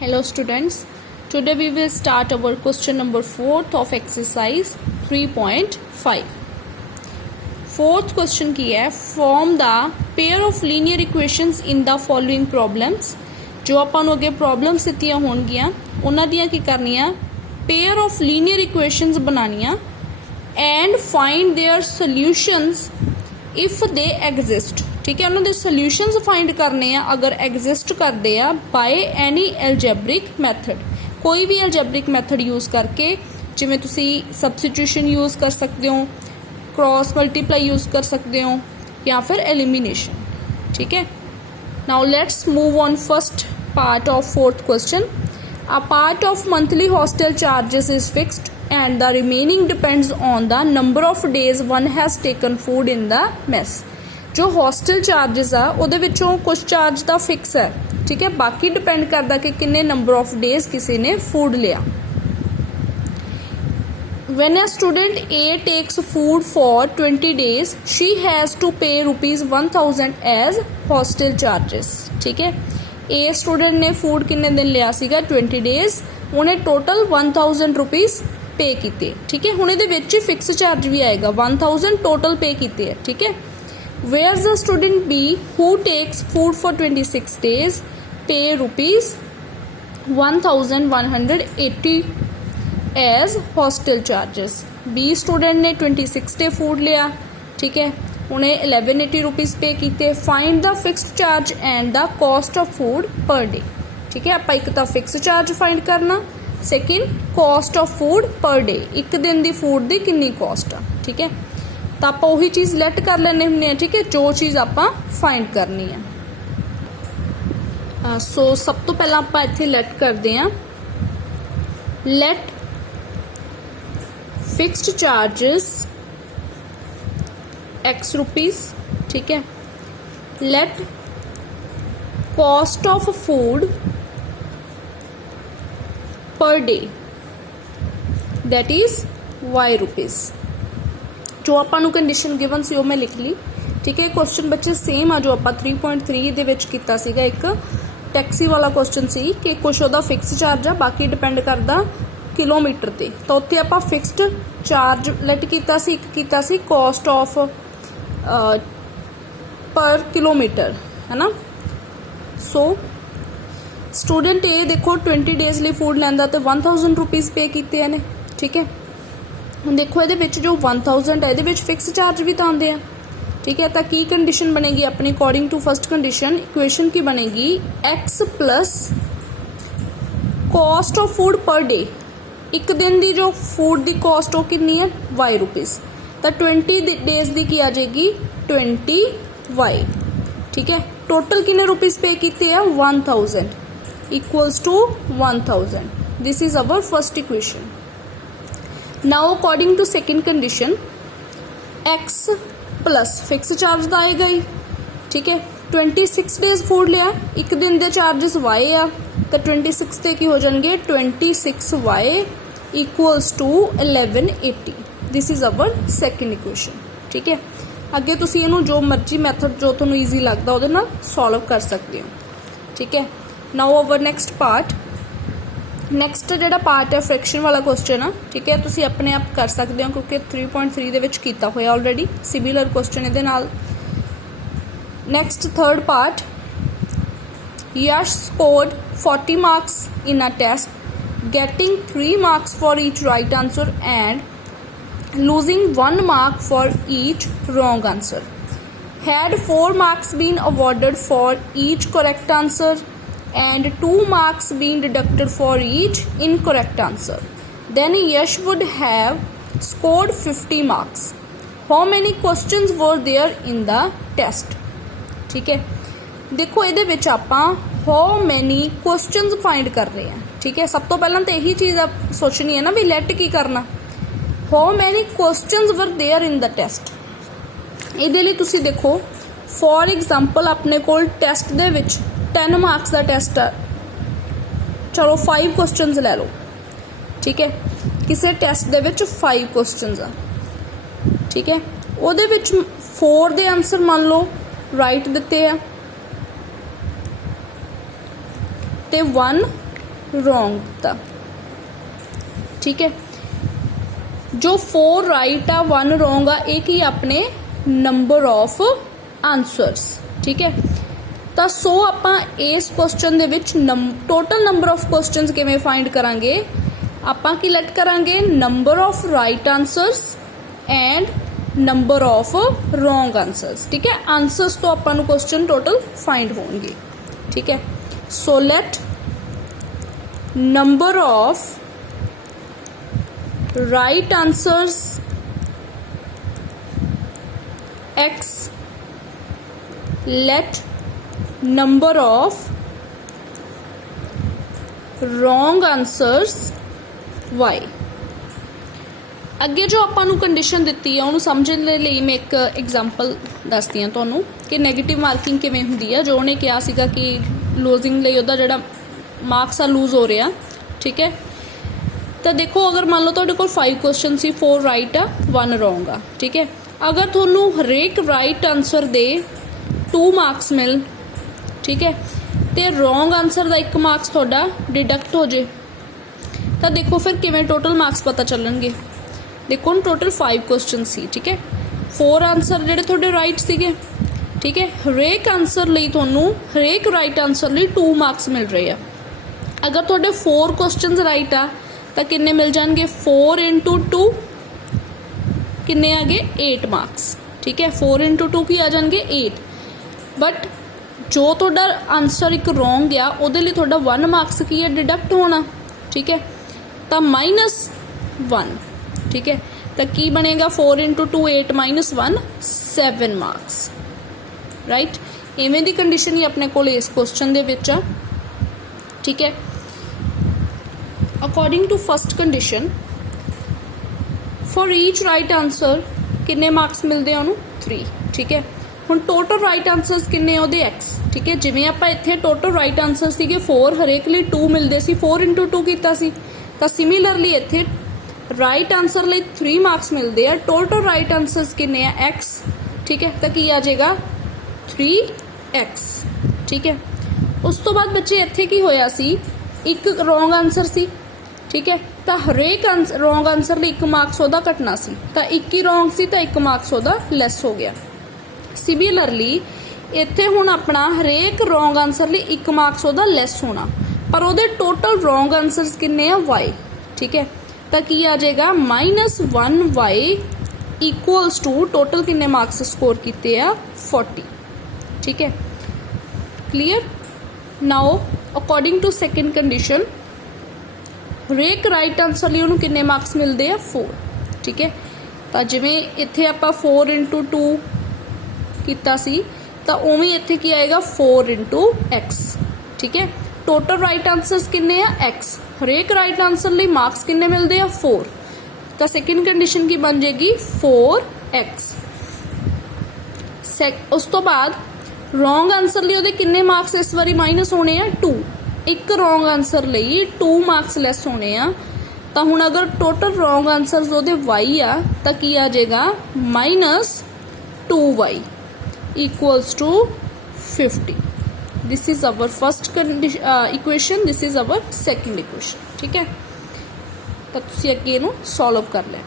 Hello students, today we will start our question number 4th of exercise 3.5. Fourth question की है, form the pair of linear equations in the following problems. जो ਆਪਾਂ ਨੂੰ ਅੱਗੇ problems ਦਿੱਤੀਆਂ ਹੋਣਗੀਆਂ ਉਹਨਾਂ ਦੀਆਂ ਕੀ ਕਰਨੀਆਂ, pair of linear equations ਬਣਾਉਣੀਆਂ and find their solutions if they exist. ठीक है, उन्होंने सॉल्यूशंस फाइंड करने आ अगर एग्जिस्ट करते हैं बाय एनी एल्जेब्रिक मैथड, कोई भी एल्जेब्रिक मैथड यूज़ करके, जिमें तुसी सबस्टिट्यूशन यूज़ कर सकते हो, क्रॉस मल्टीप्लाई यूज़ कर सकते हो या फिर एलिमिनेशन. ठीक है, now let's move on first part of fourth question. A part of monthly hostel charges is fixed and the remaining depends on the number of days one has taken food in the mess. जो hostel charges आ उहदे विचों कुछ charge तो fix है, ठीक है, बाकी डिपेंड करता कि किन्ने नंबर ऑफ डेज किसी ने फूड लिया. When a student A takes food for 20 days, she has to pay ₹1000 as hostel charges. ठीक है, A स्टूडेंट ने फूड किन्ने दिन लिया सीगा 20 डेज, उन्हें टोटल ₹1000 पे कीते. ठीक है, हुण इहदे विच फिक्स चार्ज भी आएगा, 1000 टोटल पे कीते है. ठीक है, where's the student B who takes food for 26 days pay ₹1180 as hostel charges. B student ने 26 डे फूड लिया, ठीक है, उन्हें ₹1180 पे कीते. Find the fixed charge and the cost of food per day. ठीक है, आप एक तो फिक्स चार्ज फाइंड करना, second cost of food per day, एक दिन की फूड की कितनी कॉस्ट आ. ठीक है, तो आप उही चीज़ लैट कर लेने होंगे. ठीक है, जो चीज़ आप फाइंड करनी है. सो सब तो पहला आप इत्थे लैट करते हैं, let fixed charges X rupees. ठीक है, let cost of food per day that is Y rupees. जो आपको कंडीशन गिवन सी मैं लिख ली. ठीक है, क्वेश्चन बच्चे सेम आ जो आप 3.3 दे विच कीता सीगा. एक टैक्सी वाला क्वेश्चन सी कि कुछ उहदा फिक्स चार्ज आ, बाकी डिपेंड करदा किलोमीटर ते. तो उत्थे आपां फिक्स्ड चार्ज लैट कीता सी, एक कीता सी कॉस्ट ऑफ पर किलोमीटर, है ना. सो स्टूडेंट ए देखो 20 डेज लिए फूड लैंदा तो ₹1000 पे कीते ने. ठीक है, ਹੁਣ देखो ये जो 1000 है ये फिक्स चार्ज भी तो आते हैं. ठीक है, तो की कंडीशन बनेगी अपनी according to first condition, equation की बनेगी X plus cost of food per day. एक दिन की जो फूड की कॉस्ट वो कितनी है Y रुपीज़, तो 20 डेज की आ जाएगी 20Y. ठीक है, टोटल कितने रुपीज़ पे किए हैं 1000 equals to 1000. This is our first equation. Now according to second condition, X plus fix charge तो आएगा ही. ठीक है, 26 डेज फूड लिया, एक दिन के चार्जिस Y आ, तो 26 के की हो जाएंगे 26Y equals to 1180. This is our second equation. ठीक है, अगे तुसी इहनूं जो मर्जी मैथड जो तुहानूं ईजी लगता उहदे नाल सॉल्व कर सकते हो. ठीक है, now our next part. Next जोड़ा पार्ट है फ्रैक्शन वाला क्वेश्चन आ. ठीक है, तुसी अपने आप कर सकते हो क्योंकि 3.3 दे विच कीता होया ऑलरेडी सिमिलर क्वेश्चन इहदे नाल. Next third part, Yash scored 40 marks in a test, getting 3 marks for each right answer and losing 1 mark for each wrong answer. Had 4 marks been awarded for each correct answer and 2 marks being deducted for each incorrect answer, then Yash would have scored 50 marks. How many questions were there in the test? ठीक है, देखो ये विच आपां how many questions find कर रहे हैं. ठीक है, सब तो पहला तो यही चीज़ आप सोचनी है ना भी लेट की करना, how many questions were there in the test. ये लिए तुसी देखो फॉर एग्जाम्पल अपने कोल टेस्ट दे विच 10 मार्क्स का टेस्ट है, चलो 5 क्वेश्चन ले लो. ठीक है, किसी टेस्ट दे विच 5 क्वेश्चन आ. ठीक है, उहदे विच 4 दे आंसर मान लो राइट दिते हैं, तो 1 रॉन्ग था। ठीक है, जो 4 राइट आ 1 रॉन्ग आ, एक ही अपने नंबर ऑफ आंसर्स। ठीक है, तो सो आपां इस क्वेश्चन दे विच टोटल नंबर ऑफ क्वेश्चंस किवें फाइंड करांगे, आपां की लेट करांगे number of right answers and number of wrong answers. ठीक है, आंसर्स तो आपां नूं क्वेश्चन टोटल फाइंड होणगे। ठीक है, so let number of right answers x, let number of wrong answers y। ਅੱਗੇ जो ਆਪਾਂ ਨੂੰ ਕੰਡੀਸ਼ਨ ਦਿੱਤੀ ਹੈ ਉਹਨੂੰ ਸਮਝਣ ਦੇ ਲਈ ਮੈਂ ਇੱਕ ਐਗਜ਼ਾਮਪਲ ਦੱਸਦੀ ਹਾਂ ਤੁਹਾਨੂੰ ਕਿ ਨੈਗੇਟਿਵ ਮਾਰਕਿੰਗ ਕਿਵੇਂ ਹੁੰਦੀ ਹੈ। ਜੋ ਉਹਨੇ ਕਿਹਾ ਸੀਗਾ ਕਿ ਲੂਜ਼ਿੰਗ ਲਈ ਉਹਦਾ ਜਿਹੜਾ ਮਾਰਕਸ ਆ ਲੂਜ਼ ਹੋ ਰਿਹਾ। ਠੀਕ ਹੈ, तो देखो अगर मान लो तुहाडे कोल 5 क्वेश्चन सी, 4 राइट आ 1 रॉन्ग आ। ठीक है, अगर तुहानू हरेक राइट आंसर दे 2 मार्क्स मिल, ठीक है, तो रॉन्ग आंसर का 1 मार्क्स तुहाडा डिडक्ट हो जाए, तो देखो फिर किवें टोटल मार्क्स पता चलणगे। देखो हुण टोटल 5 क्वेश्चन सी। ठीक है, 4 आंसर जिहड़े तुहाडे राइट सीगे। ठीक है, हरेक आंसर लई तुहानू हरेक राइट आंसर लई 2 मार्क्स मिल रहे हैं। अगर तुहाडे 4 क्वेश्चन राइट आ तो किन्ने मिल जाएंगे, 4 × 2 किन्ने आ गए 8 मार्क्स। ठीक है, 4 × 2 की आ जाएंगे 8। बट जो तुहाडा आंसर एक रॉन्ग आ उहदे लई तुहाडा 1 मार्क्स की है डिडक्ट होना। ठीक है, तो -1। ठीक है, तो की बनेगा 4 × 2 8 - 1 7 मार्क्स। राइट, इवें दी कंडीशन ही अपने कोल इस क्वेश्चन दे विच आ। ठीक है, according to first condition for each right answer किन्ने मार्क्स मिलते हैं उन्होंने 3। ठीक है, हुण टोटल राइट आंसर्स किन्ने ओहदे x। ठीक है, जिवें आपां इत्थे टोटल राइट आंसर सीगे 4, हरेक लई 2 मिलते सी, 4 × 2 कीता सी, तो सिमिलरली इत्थे राइट आंसर लई 3 मार्क्स मिलते हैं। टोटल राइट आंसर्स किन्ने आ x। ठीक है, तो की आ जाएगा 3x। ठीक है, उस तो बाद बच्चे इत्थे की होया सी, एक रॉन्ग आंसर सी। ठीक है, तो हरेक रॉन्ग आंसर लिए 1 मार्क्स ओहदा घटना सी, तो 1 ही रॉन्ग सी, तो 1 मार्क्स ओहदा लैस हो गया। सिमिलरली इत्थे हुण अपना हरेक रॉन्ग आंसर लिए 1 मार्क्स ओहदा लैस होना, पर ओहदे टोटल रॉन्ग आंसर्स किन्ने आ y। ठीक है, तो की आ जाएगा -1y इक्वल्स टू टोटल किन्ने मार्क्स स्कोर किते आ 40। ठीक है, clear. Now according to second condition हरेक राइट आंसर लिए उन्होंने किन्ने मार्क्स मिलते हैं 4। ठीक है, तो जिवें इत्थे आपां 4 × 2 कीता सी, तो उवें इत्थे की आएगा 4 × x। ठीक है, टोटल राइट आंसर्स किन्ने आ x, हरेक राइट आंसर लिए मार्क्स किन्ने मिलते हैं 4, तो सैकेंड कंडीशन की बन जाएगी 4x। उस तो बाद रॉन्ग आंसर लिए उहदे किन्ने मार्क्स इस बारी माइनस होने आ 2। एक रॉन्ग आंसर ਲਈ 2 मार्क्स लैस होने आ, तो हुण अगर टोटल रॉन्ग आंसर्स ਉਹਦੇ y आ तो की आ जाएगा -2y equals to 50। This is our first equation, this is our second equation. ठीक है, तो तुसीं अगे इहनूं सॉल्व कर लें।